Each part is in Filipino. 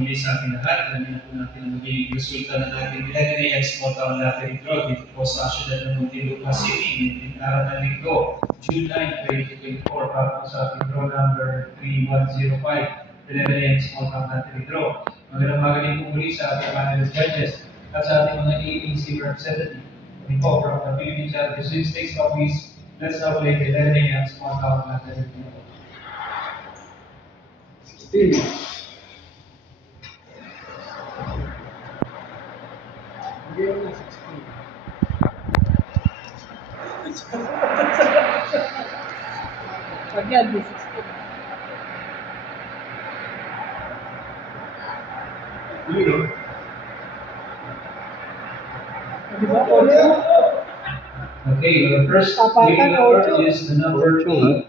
muli sa ating lahat. Alamin na po natin ang magiging resulta ng ating 11 a.m. Small Town Lottery Draw dito po sa syudad ng Muntinlupa City, araw ng Linggo, June 9, 2024, para po sa ating draw number 3105, 11 a.m. Small Town Lottery Draw. Magandang magaling po muli sa ating panelist judges at sa ating mga AAC representative. Kami po from the Philippine Charity Sweepstakes Office. Let's now play the 11 a.m. Small Town Lottery Draw. 16. Again, this is okay, the first winning number is the number 3.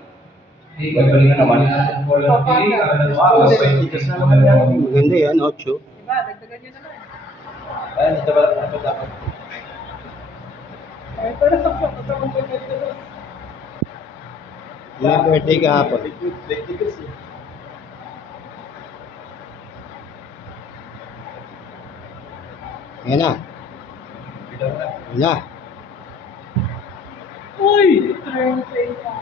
Okay, babalikan naman natin po lang pili. Maganda yan, 8. diba, dagdagan nyo naman. Ayan, ito ba ako dapat? Ay, pero kapag May birthday kahapon. Ayan na. Ayan na. uy! Turn play pa.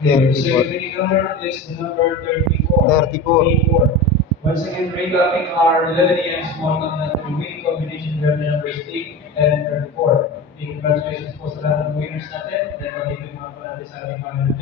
Okay, so the winning number is the number 34. 34. Once again, recapping our 11 a.m. small town winning combination, we have the numbers 8 and 34. Congratulations po sa lahat ng winners natin. Then, pag-ibig mga po natin sa ating panel.